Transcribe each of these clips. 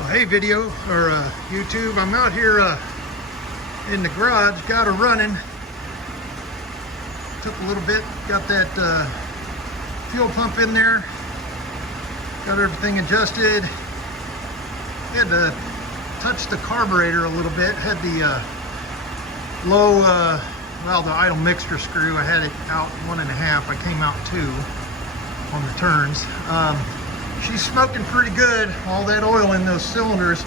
Well, hey video or YouTube, I'm out here in the garage, got her running. Took a little bit, got that fuel pump in there, got everything adjusted. Had to touch the carburetor a little bit, had the low, well, the idle mixture screw, I had it out 1.5, I came out 2 on the turns. She's smoking pretty good, all that oil in those cylinders.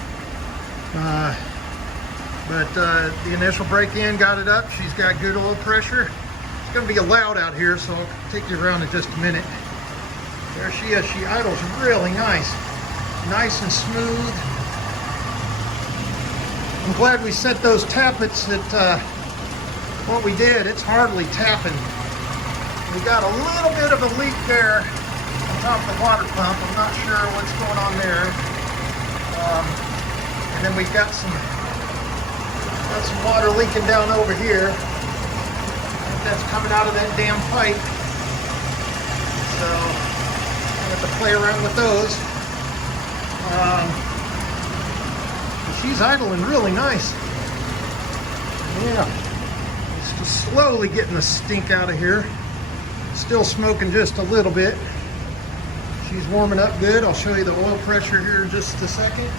But the initial break-in got it up. She's got good oil pressure. It's going to be loud out here, so I'll take you around in just a minute. There she is. She idles really nice. Nice and smooth. I'm glad we set those tappets at what we did. It's hardly tapping. We got a little bit of a leak there on top of the water pump. I'm not sure what's going on there. And then we've got some water leaking down over here. That's coming out of that damn pipe. So I have to play around with those. She's idling really nice. Yeah. It's just slowly getting the stink out of here. Still smoking just a little bit. She's warming up good. I'll show you the oil pressure here in just a second.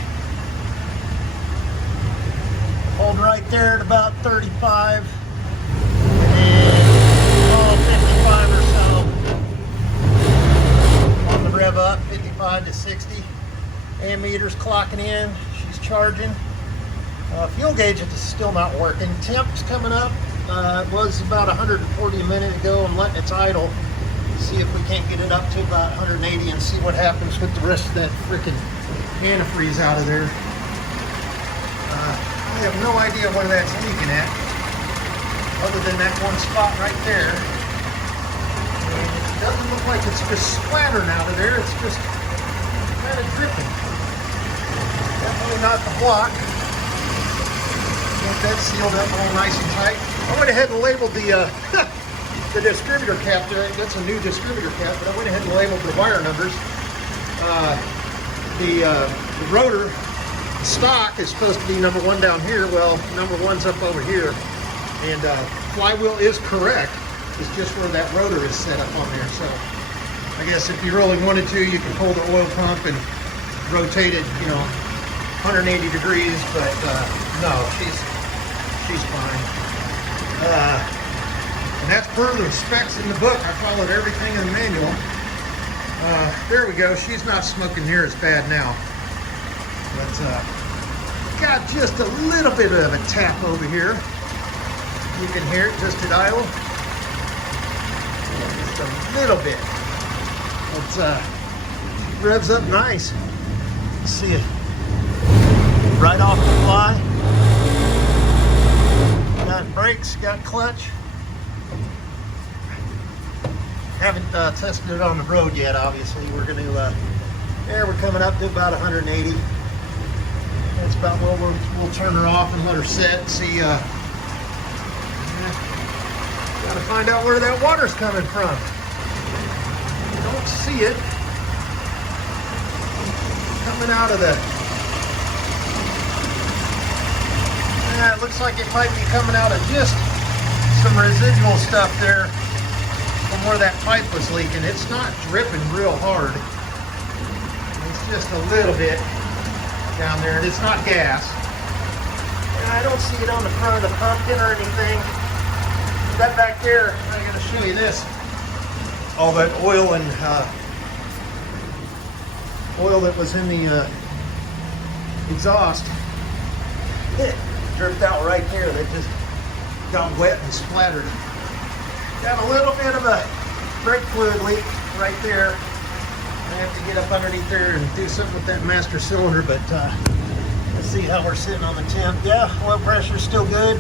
Hold right there at about 35 and 55 or so on the rev up, 55 to 60. Ammeter's clocking in. She's charging. Fuel gauge is still not working. Temp's coming up. It was about 140 a minute ago. I'm letting it idle. See if we can't get it up to about 180 and see what happens with the rest of that frickin' antifreeze out of there. I have no idea where that's leaking at, other than that one spot right there. And it doesn't look like it's just splattering out of there, it's just kind of dripping. Definitely not the block. Get that sealed up all nice and tight. I went ahead and labeled the distributor cap there. That's a new distributor cap, but I went ahead and labeled the wire numbers. The rotor stock is supposed to be number 1 down here. Well, number 1's up over here. And flywheel is correct. It's just where that rotor is set up on there. So I guess if you really wanted to, you could pull the oil pump and rotate it, 180 degrees. But no, she's fine. And that's per the specs in the book. I followed everything in the manual. There we go. She's not smoking near as bad now. But got just a little bit of a tap over here. You can hear it just at idle. Just a little bit. It revs up nice. See it right off the fly. Got brakes, got clutch. Haven't tested it on the road yet, obviously. We're going to, we're coming up to about 180. That's about where we'll turn her off and let her set and see. Gotta find out where that water's coming from. Don't see it. Coming out of the... Yeah, it looks like it might be coming out of just some residual stuff there from where that pipe was leaking. It's not dripping real hard. It's just a little bit down there, and it's not gas. And I don't see it on the front of the pumpkin or anything. That back there, I gotta show you this. All that oil and oil that was in the exhaust. It dripped out right there. That just got wet and splattered. Got a little bit of a brake fluid leak right there. I have to get up underneath there and do something with that master cylinder, but let's see how we're sitting on the temp. Yeah, oil pressure's still good.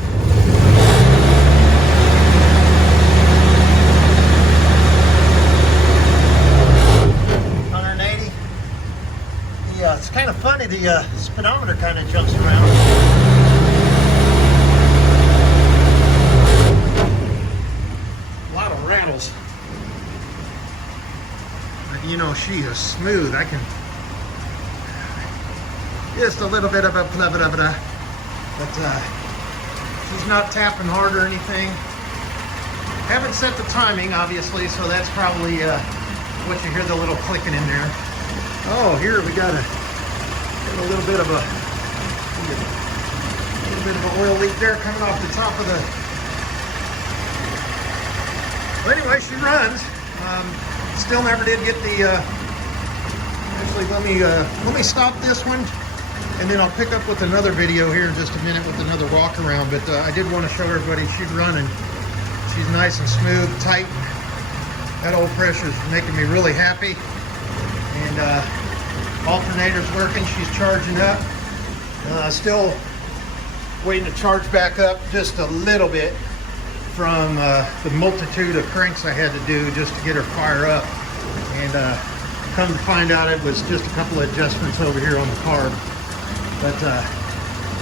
180. Yeah, it's kind of funny, the speedometer kind of jumps around. A lot of rattles. She is smooth. Just a little bit of a blah, blah, blah. But she's not tapping hard or anything. Haven't set the timing, obviously, so that's probably what you hear the little clicking in there. Oh, here we got a little bit of an oil leak there coming off the top of the. Well, anyway, she runs. Still never did get the. Actually, let me stop this one, and then I'll pick up with another video here in just a minute with another walk around. But I did want to show everybody she's running. She's nice and smooth, tight. That oil pressure is making me really happy. And alternator's working. She's charging up. Still waiting to charge back up just a little bit from the multitude of cranks I had to do just to get her fire up. And come to find out, it was just a couple of adjustments over here on the carb. But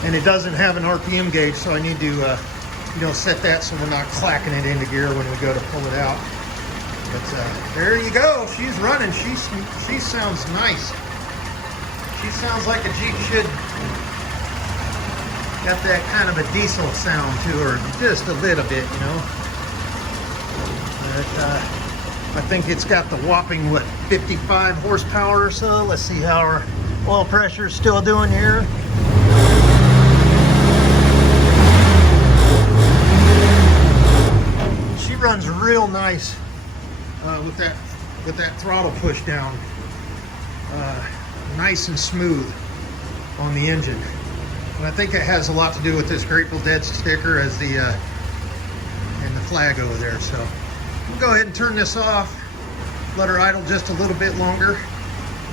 and it doesn't have an RPM gauge, so I need to set that so we're not clacking it into gear when we go to pull it out. But there you go. She's running. She sounds nice. She sounds like a Jeep should. Got that kind of a diesel sound to her, just a little bit, you know. But I think it's got the whopping, 55 horsepower or so. Let's see how our oil pressure is still doing here. She runs real nice with that throttle push down. Nice and smooth on the engine. And I think it has a lot to do with this Grateful Dead sticker as the and the flag over there. So we'll go ahead and turn this off, let her idle just a little bit longer,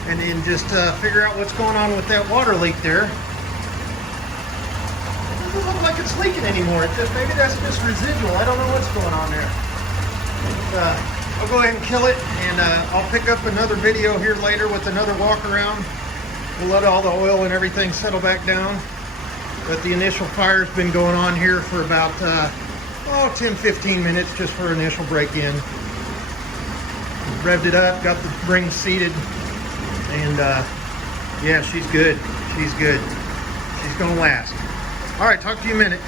and then just figure out what's going on with that water leak there. It doesn't look like it's leaking anymore. Maybe that's just residual. I don't know what's going on there. But, I'll go ahead and kill it, and I'll pick up another video here later with another walk around. We'll let all the oil and everything settle back down. But the initial fire's been going on here for about 10-15 minutes just for initial break-in. Revved it up, got the rings seated, and yeah, she's good. She's good. She's gonna last. All right, talk to you in a minute.